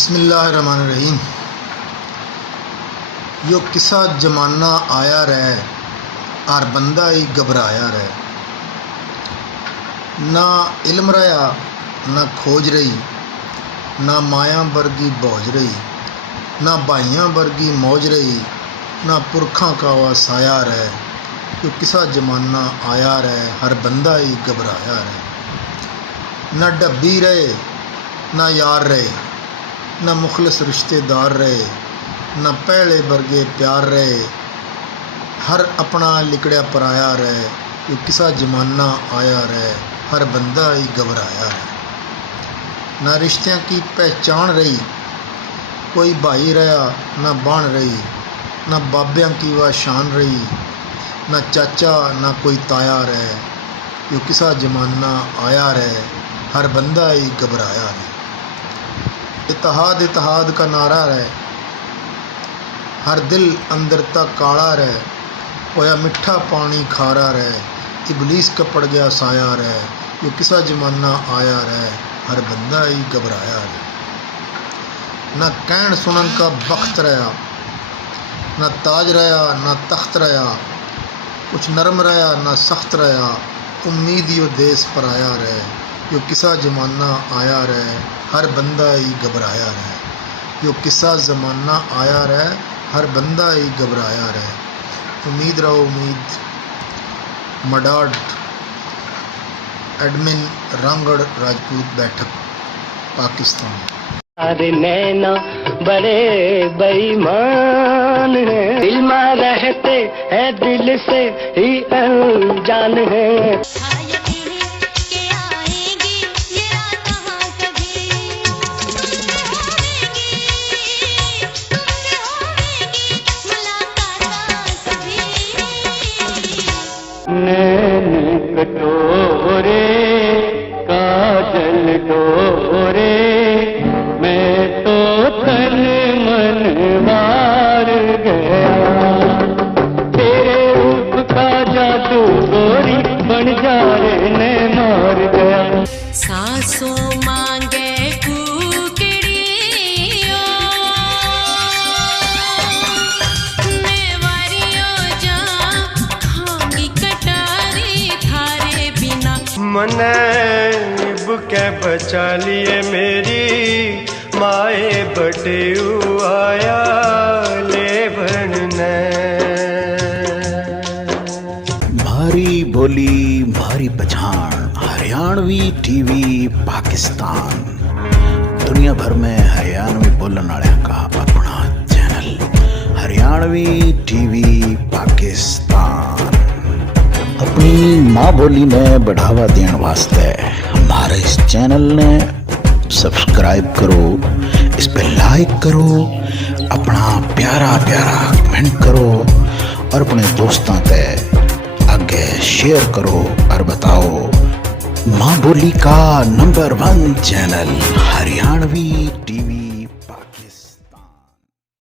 बिस्मिल्लाहिर्रहमानिर्रहीम। यो किसा जमाना आया रहे, आर बंदा ही घबराया रहे। ना इल्म रहा ना खोज रही, ना माया वर्गी बौझ रही, ना भाइयां वर्गी मौज रही, ना पुरखा का वसाया रहे। यो किसा जमाना आया रहे, हर बंदा ही घबराया रहे। ना डब्बी रहे ना यार रहे, न मुखलिस रिश्तेदार रहे, न पहले वर्गे प्यार रहे, हर अपना लिकड़िया पराया रहे। ये किसा जमाना आया रहे, हर बंदा ही घबराया रहे। न रिश्तियों की पहचान रही, कोई भाई रहा न बन रही, न बाबियां की वह शान रही, न चाचा न कोई ताया रहे। ये किसा जमाना आया रहे, हर बंदा ही घबराया रहे। इत्तेहाद इत्तेहाद का नारा रहे, हर दिल अंदर तक काला रहे। होया मिठा पानी खारा रहे, इबलीस का पड़ गया साया रहे। ये किसा जमाना आया रहे, हर बंदा ही घबराया रहे। न कहन सुनन का बख्त रहा, न ताज रहा न तख्त रहा, कुछ नरम रहा न सख्त रहा, उम्मीद यो देश पर आया रहे। यो किसा जमाना आया रहे, हर बंदा ही घबराया रहे। यो किसा ज़माना आया रहे, हर बंदा ही घबराया रहे। उम्मीद रहो उम्मीद। मडाड एडमिन रामगढ़ राजपूत बैठक पाकिस्तान। अरे नैना बड़े बेईमान हैं, दिल में रहते हैं दिल से ही अनजान हैं। कटोरे काजल डोरे, मैं तो तन मन मार गया। तेरे रूप का जादू गोरी बन जाने ने मार गया। सासों मांगे मनैब के बचा लिए मेरी माए बटे आया ले बनने। भारी बोली भारी पहचान, हरियाणवी टीवी पाकिस्तान। दुनिया भर में हरियाणवी बोलने वाले का अपना चैनल हरियाणवी टीवी पाकिस्तान। अपनी माँ बोली में बढ़ावा देने वास्ते हमारे इस चैनल ने सब्सक्राइब करो, इस पे लाइक करो, अपना प्यारा प्यारा कमेंट करो और अपने दोस्तों से आगे शेयर करो और बताओ माँ बोली का नंबर 1 चैनल हरियाणवी टीवी।